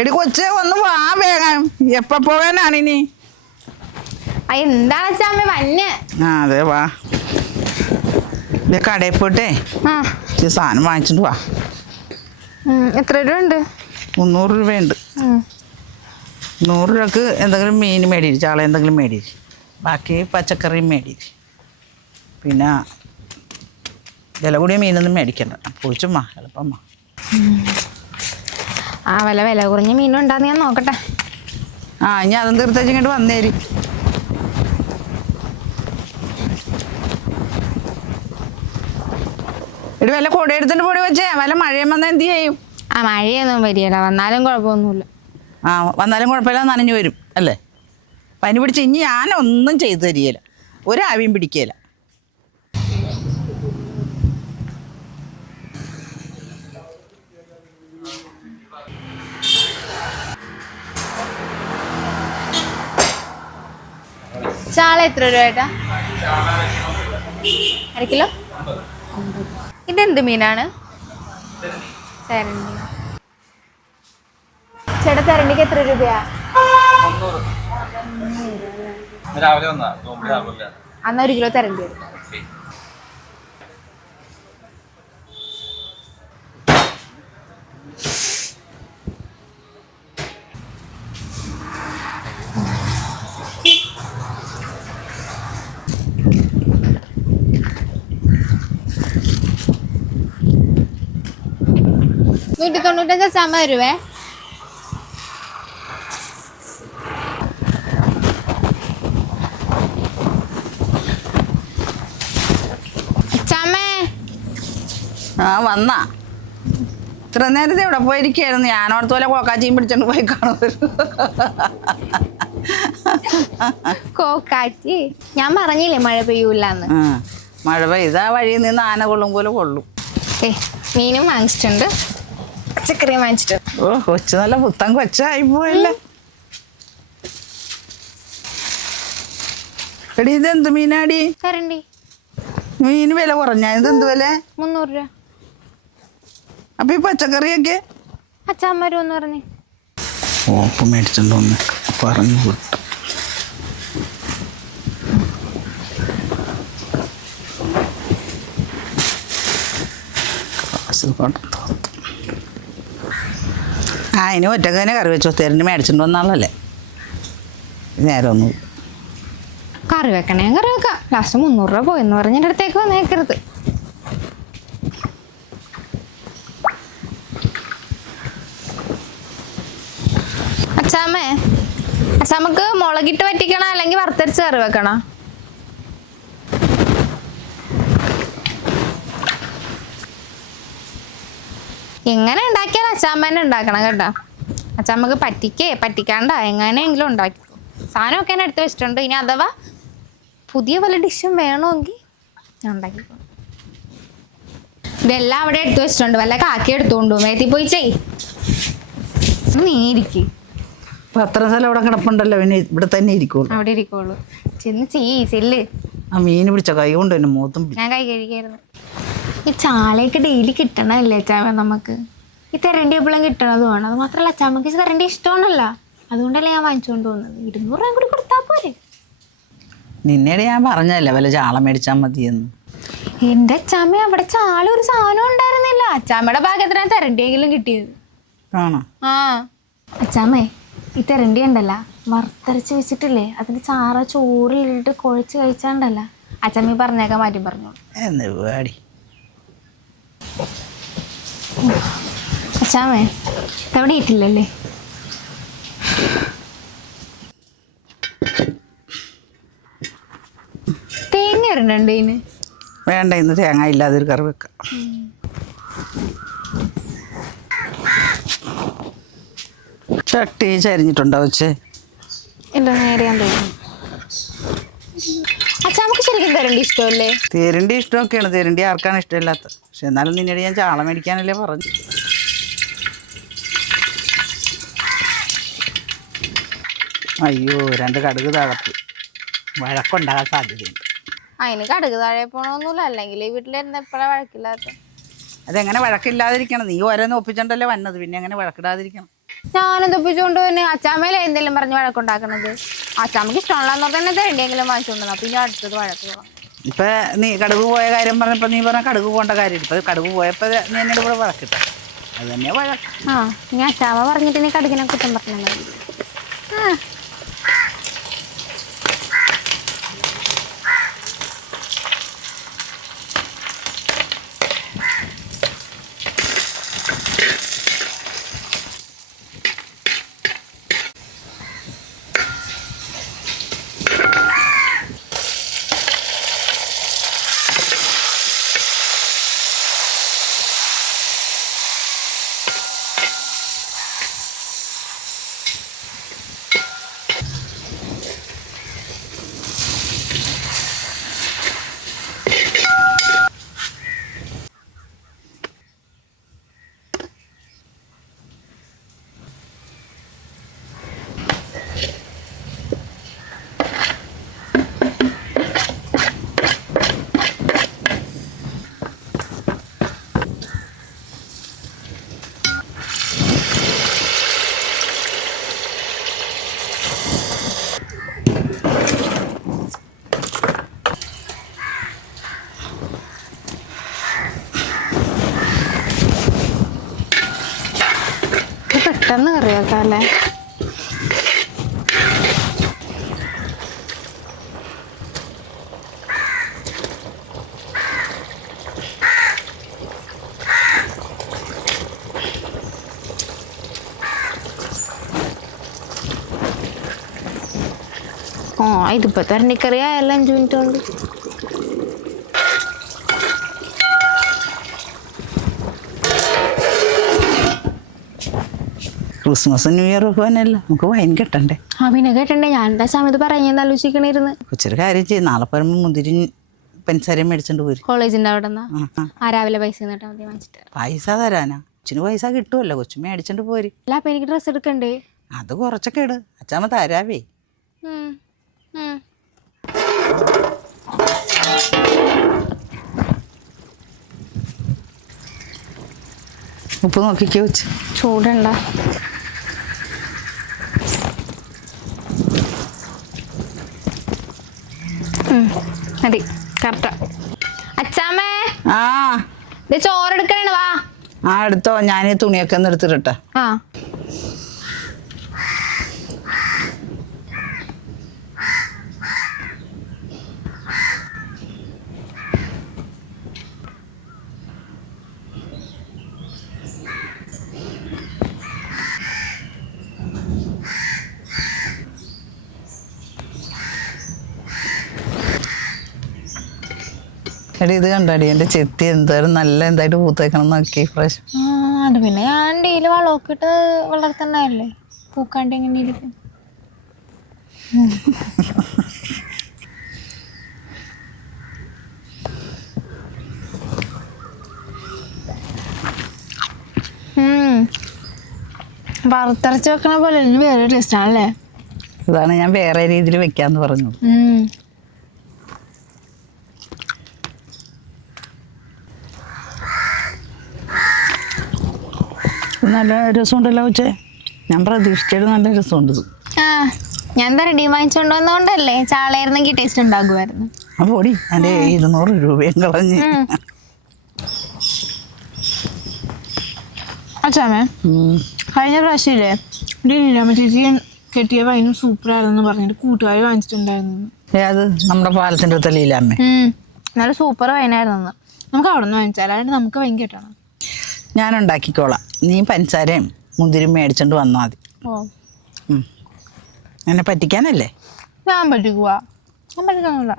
എടി കൊച്ചേ ഒന്ന് വാ വേഗം. എപ്പ പോവാനാണ് ഇനി? എന്താ എന്താണ് അച്ഛാമ്മ വന്നെ. ആ അതെ വാ. കടയിൽ പോയിട്ടേ. സാധനം വാങ്ങിച്ചിട്ട് വാ. എത്ര രൂപ ഉണ്ട് മുന്നൂറ് രൂപയുണ്ട്. നൂറ് രൂപക്ക് എന്തെങ്കിലും മീൻ മേടിച്ച് ചാള എന്തെങ്കിലും മേടിച്ച് ബാക്കി പച്ചക്കറിയും മേടിച്ച് പിന്നെ വില കൂടിയ മീനൊന്നും മേടിക്കണ്ട. പൊളിച്ചുമ്മ എളുപ്പമ്മ ആ വല്ല വില കുറഞ്ഞ മീനും ഉണ്ടാന്ന് ഞാൻ നോക്കട്ടെ. ആ ഇനി അതും തീർത്തേച്ച് ഇങ്ങോട്ട് വന്നേരി. ഒരു വില കൊടി എടുത്തിട്ട് പൊടി വെച്ചേ വല്ല മഴയും വന്നാൽ എന്ത് ചെയ്യും? ആ മഴയൊന്നും വരികയില്ല വന്നാലും കുഴപ്പമൊന്നുമില്ല. ആ വന്നാലും കുഴപ്പമില്ല നനഞ്ഞു വരും അല്ലേ? പനി പിടിച്ച് ഇനി ഞാനൊന്നും ചെയ്തു തരികയില്ല. ഒരാവിയും പിടിക്കുകയില്ല. ചാള എത്ര രൂപ അര കിലോ? ഇതെന്ത് മീനാണ്? തരണ്ടി. ചേട്ടാ തരണ്ടിക്ക് എത്ര രൂപയാ? അന്ന് ഒരു കിലോ തെരണ്ടി നൂറ്റി തൊണ്ണൂറ്റഞ്ച് അമ്പത് രൂപ ചമ്മേ ആ വന്നാ. ഇത്ര നേരത്തെ ഇവിടെ പോയിരിക്കായിരുന്നു. ഞാനോടത്ത് പോലെ കോക്കാച്ചിയും പിടിച്ചോണ്ട് പോയി കാണുന്നു കോക്കാച്ചി? ഞാൻ പറഞ്ഞില്ലേ മഴ പെയ്യൂലെന്ന്. മഴ പെയ്താ വഴിയിൽ നിന്ന് ആന കൊള്ളും പോലെ കൊള്ളും. ഏ മീനും വാങ്ങിച്ചിട്ടുണ്ട്. പച്ചക്കറിയും വാങ്ങിച്ചിട്ട്. ഓ കൊച്ചു നല്ല പുത്തൻ കൊച്ചായി പോയല്ലേ. എടി ഇതെന്ത് മീനാടി? തരണ്ടി മീന് വില കുറഞ്ഞ? ഇതെന്ത് വില? മുന്നൂറ് രൂപ. അപ്പൊ ഈ പച്ചക്കറിയൊക്കെ? അച്ഛാമ്മരും എന്ന് പറഞ്ഞേ. ഓപ്പ് മേടിച്ചിട്ടുണ്ടോന്ന് പറഞ്ഞു വിട്ടു. കാശ് കൊടുത്തു. ആ ഇനി ഒറ്റയ്ക്ക് തന്നെ കറി വെച്ചോ. തെരഞ്ഞ് മേടിച്ചിട്ട് വന്നാളല്ലേ നേരം ഒന്ന് കറി വെക്കണേ കറി വെക്കാം. ലാസ്റ്റ് മുന്നൂറ് രൂപ പോയെന്ന് പറഞ്ഞ എന്റെ അടുത്തേക്ക് വന്നേക്കരുത്. അച്ചാമ്മേ അച്ചാമ്മക്ക് മുളകിട്ട് പറ്റിക്കണോ അല്ലെങ്കിൽ വറുത്തരച്ച് കറി വെക്കണോ? എങ്ങനെ ഉണ്ടാക്കിയാൽ അച്ചാമ്മേനെ ഉണ്ടാക്കണം കേട്ടോ. അച്ചാമ്മക്ക് പറ്റിക്കേ പറ്റിക്കാണ്ട. എങ്ങനെയെങ്കിലും ഉണ്ടാക്കി. സാധനമൊക്കെ ഞാൻ എടുത്ത് വെച്ചിട്ടുണ്ട്. ഇനി അഥവാ പുതിയ വല്ല ഡിഷും വേണമെങ്കിൽ ഞാൻ ഉണ്ടാക്കിക്കോളാം ഇതെല്ലാം അവിടെ എടുത്ത് വെച്ചിട്ടുണ്ട്. വല്ല കാക്കി എടുത്തോണ്ടു മേത്തി പോയി ചെയ്. നീ ഇരിക്ക്. പത്ര സ്ഥലം അവിടെ കിടപ്പുണ്ടല്ലോ. പിന്നെ ഇവിടെ തന്നെ ഇരിക്കുള്ളൂ. അവിടെ ഇരിക്കോളൂ ചെന്ന് ചെയ്യ് ചെല്ല്. ആ മീൻ പിടിച്ച കൈ കൊണ്ട് തന്നെ മൂത്തും ഞാൻ കൈ കഴിക്കായിരുന്നു ഈ ചാളയൊക്കെ ഡെയിലി കിട്ടണല്ലേ അച്ചാമ്മ നമുക്ക്? ഈ തെരണ്ടി എപ്പോഴും കിട്ടണതുമാണ് അത് മാത്രമല്ല അച്ചാമ്മക്ക് തരണ്ടി ഇഷ്ടമാണല്ല. അതുകൊണ്ടല്ലേ ഞാൻ വാങ്ങിച്ചുകൊണ്ട് പോകുന്നത്. ഇരുന്നൂറ് രൂപ കൂടി കൊടുത്താൽ പോരെ. നിന്നേടെ ഞാൻ പറഞ്ഞല്ലേ വല്ല ചാള മേടിച്ചാൽ മതിയെന്ന്. എന്റെ അച്ചാമ്മ അവിടെ ചാള ഒരു സാധനം ഉണ്ടായിരുന്നില്ല. അച്ചാമ്മയുടെ ഭാഗത്തിനാണ് തെരണ്ടിയെങ്കിലും കിട്ടിയത്. ആണോ? ആ. അച്ചാമ്മേ ഈ തെരണ്ടി ഉണ്ടല്ല വറുത്തരച്ച് വെച്ചിട്ടില്ലേ? അതിന്റെ ചാറ ചോറിലിട്ട് കുഴച്ച് കഴിച്ചാണ്ടല്ല. അച്ചാമ്മ പറഞ്ഞേക്കാൻ മാറ്റി പറഞ്ഞു എന്ന് പേടി. അച്ചാമ്മേ ഇതവിടെ ഇട്ടില്ലല്ലേ തേങ്ങ ഇടണുണ്ട് ഇതിന് വേണ്ട ഇന്ന് തേങ്ങ ഇല്ലാതെ ഒരു കറി വെക്കാം. ചട്ടി ചരിഞ്ഞിട്ടുണ്ടോ വെച്ച് ഇല്ല നേരെ തോന്നുന്നു ശരിക്കും തരണ്ടി ഇഷ്ടമല്ലേ? തേരണ്ടി ഇഷ്ടമൊക്കെയാണ്. തേരണ്ടി ആർക്കാണ് ഇഷ്ടമില്ലാത്ത? പക്ഷെ എന്നാലും നിന്നോട് ഞാൻ ചാള മേടിക്കാനല്ലേ പറഞ്ഞു അയ്യോ രണ്ട് കടുക് തകർത്ത്. വഴക്കുണ്ടാകാൻ സാധ്യതയുണ്ട്. അതിന് കടുക് താഴെ പോണൊന്നുമില്ല അല്ലെങ്കിൽ ഈ വീട്ടിലിരുന്ന് എപ്പോഴാ വഴക്കില്ലാത്ത? അതെങ്ങനെ വഴക്കില്ലാതിരിക്കണം? നീ ഓരോന്ന് ഒപ്പിച്ചോണ്ടല്ലേ വന്നത്. പിന്നെ എങ്ങനെ വഴക്കിടാതിരിക്കണം? ഞാനും തൊപ്പിച്ചുകൊണ്ട് തന്നെ അച്ചാമ്മയിലെ എന്തെങ്കിലും പറഞ്ഞ് വഴക്കുണ്ടാക്കണത്? അച്ചാമ്മക്ക് ഇഷ്ടമുള്ളതെന്ന് പറഞ്ഞാൽ തരണ്ടെങ്കിലും വാങ്ങിച്ചോണ്ടാ പിന്നെ അടുത്തത് വഴക്ക് തുടങ്ങും ഇപ്പൊ നീ കടുക് പോയ കാര്യം പറഞ്ഞപ്പോ നീ പറഞ്ഞ കടുക് പോകേണ്ട കാര്യം ഇപ്പൊ കടുക് പോയപ്പോ നീ എന്നോട് ഇവിടെ വഴക്കിട്ട അത് തന്നെയാ വഴക്ക്. ആ ഇനി അച്ഛാമ്മ പറഞ്ഞിട്ട് നീ കടുകിനെ കുറ്റം പറഞ്ഞാൽ ഇത് കറി വെക്കാം അല്ലേ? ഓ ഇതിപ്പോ തരണ്ടിക്കറി എല്ലാം അഞ്ചു ക്രിസ്മസ് ന്യൂ ഇയർ തന്നെയല്ല നമുക്ക് വൈൻ കിട്ടണ്ടേ? ആ പിന്നെ കേട്ടണ്ടേ ഞാൻ എന്താ സമയത്ത് പറയുന്നത് ആലോചിക്കണിരുന്ന്? കൊച്ചൊരു കാര്യം ചെയ്യും. നാളെ പറയുമ്പോൾ മുന്തിരി പഞ്ചസാരയും മേടിച്ചോണ്ട് പോരും. കോളേജിന്റെ അവിടെ നിന്നാ ആ, രാവിലെ പൈസ മതി വാങ്ങിച്ചിട്ട്. പൈസ തരാനാ. കൊച്ചിന് പൈസ കിട്ടുമല്ലോ കൊച്ചു മേടിച്ചോണ്ട് പോരി. അല്ല അപ്പൊ എനിക്ക് ഡ്രസ്സ് എടുക്കണ്ടേ? അത് കുറച്ചൊക്കെ ഇട്. അച്ഛാമ്മ തരാവേ. ഉപ്പ് നോക്കിക്കോ ചൂടുണ്ട? മതി. കറക്റ്റാ. അച്ചാമ്മേ. ആ. ചോറെടുക്കണേ വാ. ആ എടുത്തോ. ഞാൻ തുണിയൊക്കെ ഒന്ന് എടുത്തിട്ടെ ആ. എടി ഇത് കണ്ടോടി എന്റെ ചെത്തി എന്തായാലും നല്ല എന്തായിട്ട് പൂത്തേക്കണം നോക്കി ഫ്രഷ് അത് പിന്നെ ഞാൻ ഡെയിലി വളമൊക്കെ ഇട്ട് വളർത്തണല്ലേ പൂക്കാണ്ട് എങ്ങനെ ഇരിക്കും? വറുത്തരച്ച് വെക്കണ പോലെ വേറെ ടേസ്റ്റ് ആണല്ലേ? ഇതാണ് ഞാൻ വേറെ രീതിയിൽ വെക്കാന്ന് പറഞ്ഞത് നല്ല രസമുണ്ടല്ലോ ഉച്ചേ ഞാൻ പ്രതീക്ഷിച്ചത് നല്ല രസമുണ്ട് ആ ഞാൻ റെഡി വാങ്ങിച്ചോണ്ട് വന്നോണ്ടല്ലേ ചാളയായിരുന്നെങ്കിൽ ടേസ്റ്റ് ഉണ്ടാകുമായിരുന്നു. ആ പൊടി. എന്റെ ഇരുന്നൂറ് രൂപയും കളഞ്ഞ്. അച്ഛാമേ. കഴിഞ്ഞ പ്രാവശ്യമില്ലേ എന്റെ ലീലാമ്മ ചേച്ചി കെട്ടിയ വൈനും സൂപ്പറായിരുന്നു പറഞ്ഞിട്ട് കൂട്ടുകാർ വാങ്ങിച്ചിട്ടുണ്ടായിരുന്നു. ഏത് നമ്മുടെ പാലത്തിന്റെ അടുത്ത അമ്മേ നല്ല സൂപ്പർ വൈനായിരുന്നു നമുക്ക് അവിടെ നിന്ന് വാങ്ങിച്ചാൽ അതായത് നമുക്ക് വൈൻ കിട്ടണം. ഞാൻ ഉണ്ടാക്കിക്കോളാം നീ പഞ്ചസാരയും മുന്തിരിയും മേടിച്ചോണ്ട് വന്നാൽ മതി. ഓ. എന്നെ പറ്റിക്കാനല്ലേ? ഞാൻ പറ്റിക്കുവാ. ഞാൻ.